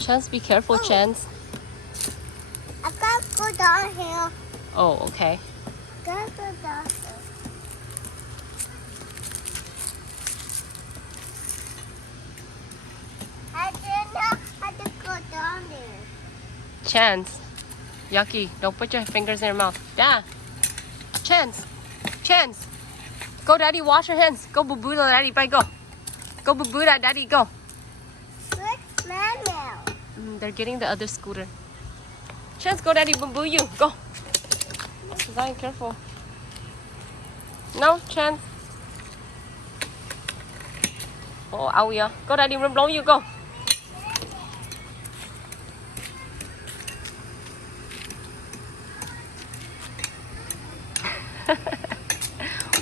Chance, be careful, Chance. I gotta go down here. Oh, okay. Gotta go down here. I didn't know how to go down there. Chance. Yucky. Don't put your fingers in your mouth. Yeah. Chance. Chance. Go, Daddy. Wash your hands. Go, boo-boo, Daddy. Bye, go. Go, boo-boo, Daddy. Go. Where's Mama? They're getting the other scooter. Chance, go, Daddy. Boo-boo, you. Go. Design, careful. No, Chance. Oh, owie ya. Go, Daddy. Blow you. Go.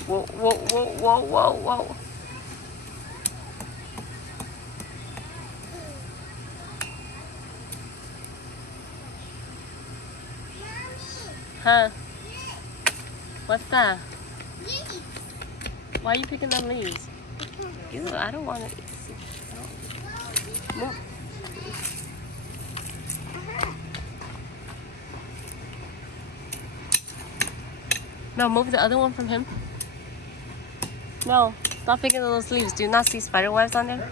Whoa, whoa, whoa, whoa, whoa, whoa. Huh? What's that? Leaves. Why are you picking up leaves? Ew, I don't want to. Move. No, move the other one from him. No, stop picking those leaves. Do you not see spider webs on there?